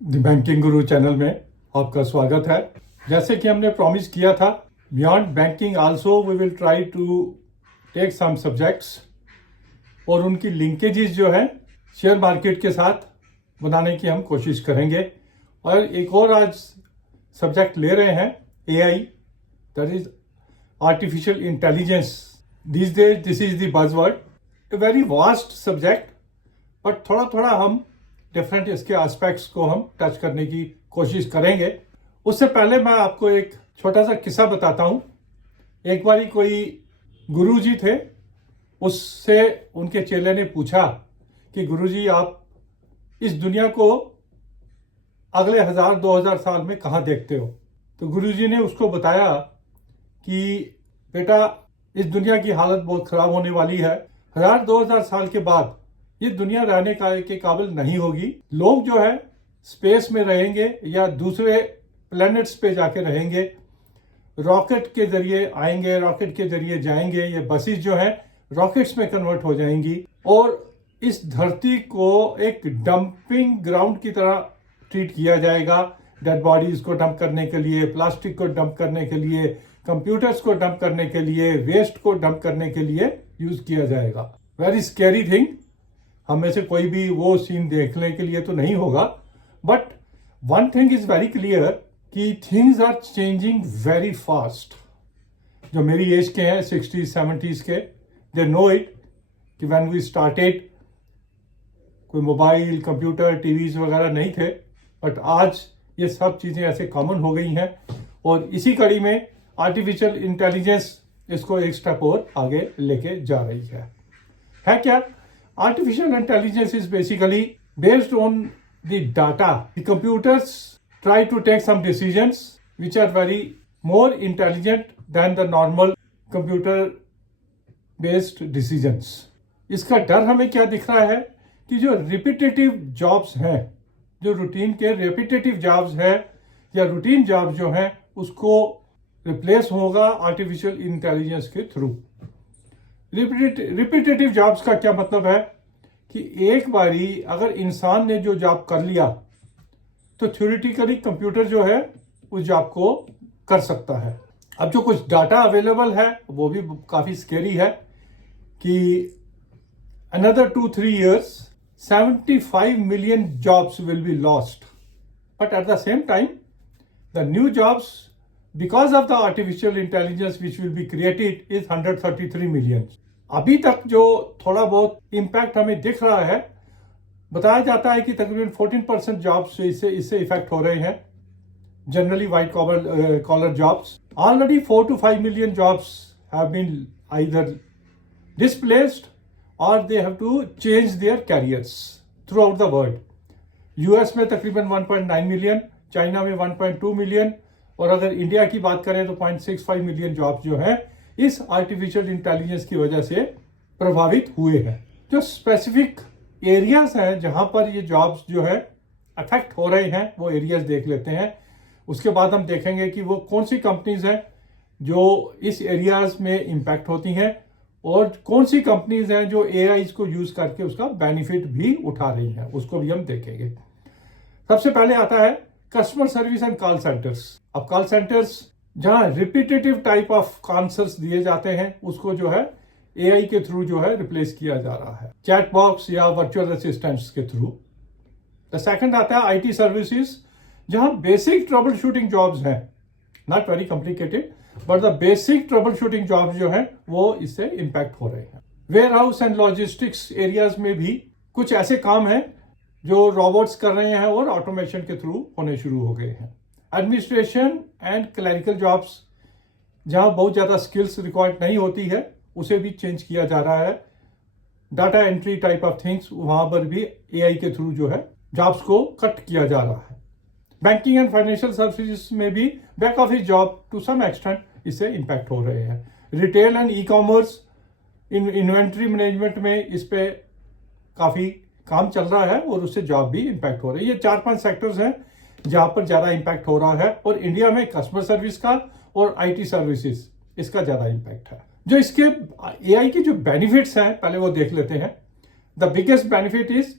The banking Guru channel में आपका स्वागत है। जैसे कि हमने प्रॉमिस किया था, beyond banking also we will try to take some subjects और उनकी लिंकेजेस जो है शेयर मार्केट के साथ बनाने की हम कोशिश करेंगे। और एक और आज सब्जेक्ट ले रहे हैं AI, that is artificial intelligence. This days this is the buzzword, a very vast subject, but थोड़ा थोड़ा हम डिफरेंट इसके एस्पेक्ट्स को हम टच करने की कोशिश करेंगे। उससे पहले मैं आपको एक छोटा सा किस्सा बताता हूँ। एक बारी कोई गुरुजी थे, उससे उनके चेले ने पूछा कि गुरुजी आप इस दुनिया को अगले 1000-2000 साल में कहाँ देखते हो? तो गुरुजी ने उसको बताया कि बेटा, इस दुनिया की हालत बहुत खराब होने वाली है। 1000-2000 साल के बाद ये दुनिया रहने के काबिल नहीं होगी। लोग जो है स्पेस में रहेंगे या दूसरे प्लैनेट्स पे जाके रहेंगे, रॉकेट के जरिए आएंगे, रॉकेट के जरिए जाएंगे। ये बसेस जो है रॉकेट्स में कन्वर्ट हो जाएंगी और इस धरती को एक डंपिंग ग्राउंड की तरह ट्रीट किया जाएगा। डेड बॉडीज को डंप करने के लिए, प्लास्टिक को डंप करने के लिए, कंप्यूटर्स को डंप करने के लिए, वेस्ट को डंप करने के लिए यूज किया जाएगा। Very scary thing. हम में से कोई भी वो सीन देखने के लिए तो नहीं होगा, but one thing is very clear कि things are changing very fast. जो मेरी एज के हैं 60s-70s के, दे नो इट कि व्हेन वी स्टार्टेड कोई मोबाइल, कंप्यूटर, टीवीज वगैरह नहीं थे, बट आज ये सब चीजें ऐसे कॉमन हो गई हैं। और इसी कड़ी में आर्टिफिशियल इंटेलिजेंस इसको एक स्टेप और आगे लेके जा रही है क्या? Artificial intelligence is basically based on the data. The computers try to take some decisions which are very more intelligent than the normal computer based decisions. इसका डर हमें क्या दिख रहा है कि जो रिपीटेटिव जॉब्स हैं, जो रूटीन के रिपीटेटिव जॉब्स हैं या रूटीन जॉब जो हैं, उसको रिप्लेस होगा आर्टिफिशियल इंटेलिजेंस के थ्रू। रिपीटेटिव जॉब्स का क्या मतलब है कि एक बारी अगर इंसान ने जो जॉब कर लिया तो थ्योरेटिकली कंप्यूटर जो है उस जॉब को कर सकता है। अब जो कुछ डाटा अवेलेबल है वो भी काफी स्केरी है कि another 2-3 years 75 million jobs will be lost, but at the same time the new jobs because of the artificial intelligence which will be created is 133 million. अभी तक जो थोड़ा बहुत इम्पैक्ट हमें दिख रहा है, बताया जाता है कि तकरीबन 14% जॉब्स इससे इफेक्ट हो रहे हैं, generally white collar jobs. Already 4 to 5 million jobs have been either displaced और they have to change their careers throughout the world. US में तकरीबन 1.9 मिलियन, चाइना में 1.2 मिलियन, और अगर इंडिया की बात करें तो 0.65 मिलियन जॉब्स जो है इस आर्टिफिशियल इंटेलिजेंस की वजह से प्रभावित हुए हैं। जो स्पेसिफिक एरियाज हैं जहां पर ये जॉब्स जो है अफेक्ट हो रहे हैं, वो एरियाज देख लेते हैं। उसके बाद हम देखेंगे कि वो कौन सी कंपनीज हैं जो इस एरियाज में इंपैक्ट होती हैं और कौन सी कंपनीज हैं जो एआई को यूज करके उसका बेनिफिट भी उठा रही हैं, उसको भी हम देखेंगे। सबसे पहले आता है customer service and call centres. अब कॉल सेंटर्स जहां रिपीटेटिव टाइप ऑफ आंसर्स दिए जाते हैं, उसको जो है एआई के थ्रू जो है रिप्लेस किया जा रहा है, चैट बॉक्स या वर्चुअल असिस्टेंट्स के थ्रू। द सेकंड आता है आईटी सर्विसेज, जहां बेसिक ट्रबल शूटिंग जॉब्स हैं, not very complicated, but the basic troubleshooting jobs जो हैं वो इससे इंपैक्ट हो रहे हैं। Warehouse and logistics areas में भी कुछ ऐसे काम हैं जो रोबोट्स कर रहे हैं और ऑटोमेशन के थ्रू होने शुरू हो गए हैं। एडमिनिस्ट्रेशन एंड क्लरिकल जॉब्स, जहां बहुत ज्यादा स्किल्स रिक्वायर्ड नहीं होती है, उसे भी चेंज किया जा रहा है। Data entry type of things, वहां पर भी एआई के थ्रू जो है जॉब्स को कट किया जा रहा है। बैंकिंग एंड फाइनेंशियल सर्विसेज में भी back office job to some extent इससे इंपैक्ट हो रहे हैं। Retail and e commerce, inventory management में इस पे काफी काम चल रहा है और उससे जॉब भी इंपैक्ट हो रही है। ये 4-5 सेक्टर्स हैं जहां पर ज्यादा इंपैक्ट हो रहा है, और इंडिया में कस्टमर सर्विस का और आईटी सर्विसेज इसका ज्यादा इंपैक्ट है। जो इसके एआई के जो बेनिफिट्स हैं पहले वो देख लेते हैं। The biggest benefit is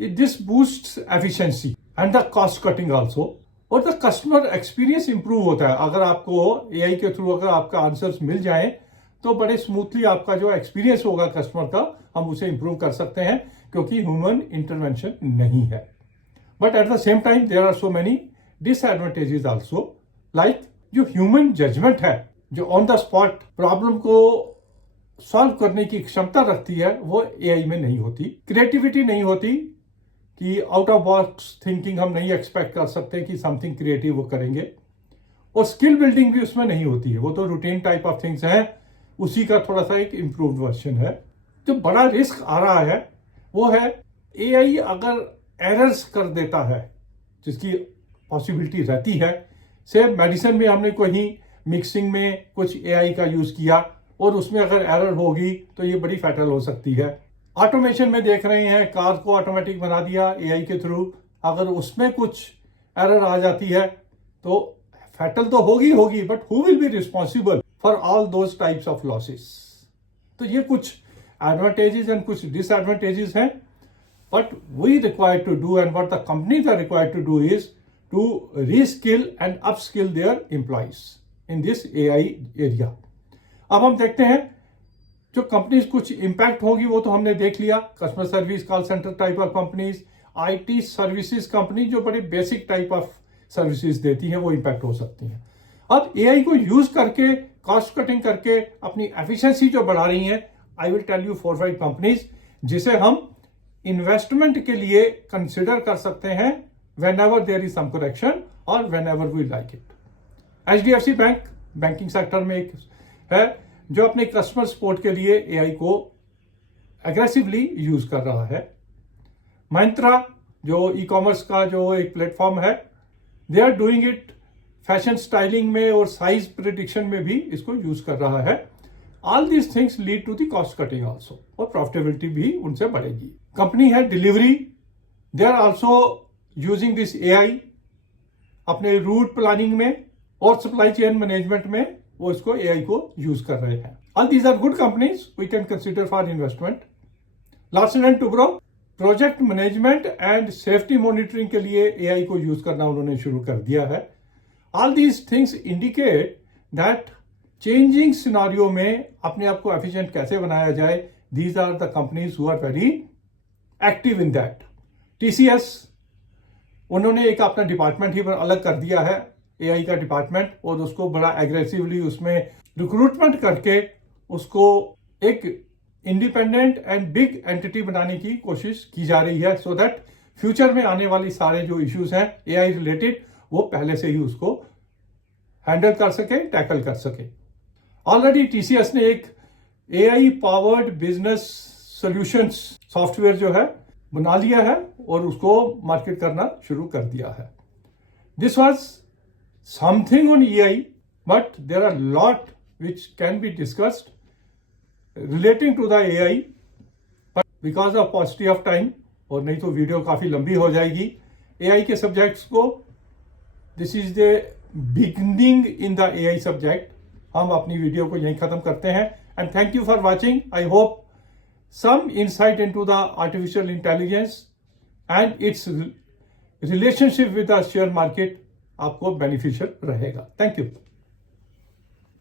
this boosts efficiency. And the cost cutting also, और द कस्टमर एक्सपीरियंस इंप्रूव होता है। अगर आपको एआई के थ्रू अगर आपका आंसर्स मिल जाए तो बड़े स्मूथली आपका जो एक्सपीरियंस होगा कस्टमर का, हम उसे इंप्रूव कर सकते हैं, क्योंकि ह्यूमन इंटरवेंशन नहीं है। But at the same time there are so many disadvantages also, like जो ह्यूमन जजमेंट है, जो ऑन द स्पॉट प्रॉब्लम को सॉल्व करने की क्षमता रखती है, वो एआई में नहीं होती। क्रिएटिविटी नहीं होती कि आउट ऑफ बॉक्स थिंकिंग हम नहीं एक्सपेक्ट कर सकते कि समथिंग क्रिएटिव वो करेंगे, और स्किल बिल्डिंग भी उसमें नहीं होती है। वो तो रूटीन टाइप ऑफ थिंग्स हैं, उसी का थोड़ा सा एक इम्प्रूव्ड वर्जन है। जो बड़ा रिस्क आ रहा है वो है एआई अगर एरर्स कर देता है, जिसकी पॉसिबिलिटी रहती है। से मेडिसिन में हमने कहीं मिक्सिंग में कुछ एआई का यूज किया और उसमें अगर एरर होगी तो ये बड़ी फैटल हो सकती है। ऑटोमेशन में देख रहे हैं, कार को ऑटोमेटिक बना दिया एआई के थ्रू, अगर उसमें कुछ एरर आ जाती है तो फैटल तो होगी, but who will be responsible for all those types of losses. तो ये कुछ एडवांटेजेस एंड कुछ डिसएडवांटेजेस हैं, but we required to do and what the companies are required to do is to reskill and upskill their employees in this AI area. अब हम देखते हैं जो कंपनीज कुछ इंपैक्ट होगी, वो तो हमने देख लिया। Customer service, call centre type of companies, IT services company जो बड़े बेसिक टाइप ऑफ सर्विसेज देती हैं, वो इंपैक्ट हो सकती हैं। अब एआई को यूज करके कॉस्ट कटिंग करके अपनी एफिशिएंसी जो बढ़ा रही हैं, I will tell you 4-5 companies जिसे हम इन्वेस्टमेंट के लिए कंसिडर कर सकते हैं whenever there is some correction or whenever we like it. HDFC bank banking sector में एक है जो अपने कस्टमर सपोर्ट के लिए एआई को एग्रेसिवली यूज कर रहा है। Myntra जो ई कॉमर्स का जो एक प्लेटफॉर्म है, they are doing it fashion styling में और साइज प्रिडिक्शन में भी इसको यूज कर रहा है। All these things lead to the cost cutting also, और प्रॉफिटेबिलिटी भी उनसे बढ़ेगी। कंपनी है delivery, they are also using this AI अपने रूट प्लानिंग में और सप्लाई चेन मैनेजमेंट में, वो इसको एआई को यूज कर रहे हैं। All these are good companies we can consider for investment. Larsen and Toubro project management and safety monitoring के लिए एआई को यूज करना उन्होंने शुरू कर दिया है। All these things indicate that changing scenario में अपने आप को एफिशिएंट कैसे बनाया जाए, these are the companies who are very active in that. TCS, उन्होंने एक अपना डिपार्टमेंट ही अलग कर दिया है, एआई का डिपार्टमेंट, और उसको बड़ा एग्रेसिवली उसमें रिक्रूटमेंट करके उसको एक इंडिपेंडेंट एंड बिग एंटिटी बनाने की कोशिश की जा रही है, सो दैट फ्यूचर में आने वाली सारे जो इश्यूज हैं एआई रिलेटेड, वो पहले से ही उसको हैंडल कर सके, टैकल कर सके। ऑलरेडी टीसीएस ने एक AI powered business solutions software जो है बना लिया है और उसको मार्केट करना शुरू कर दिया है। This was something on AI, but there are lot which can be discussed relating to the AI, but because of paucity of time, और नहीं तो वीडियो काफी लंबी हो जाएगी एआई के सब्जेक्ट्स को। This is the beginning in the AI subject. हम अपनी वीडियो को यहीं खत्म करते हैं, and thank you for watching. I hope some insight into the artificial intelligence and its relationship with the share market आपको beneficial रहेगा। Thank you.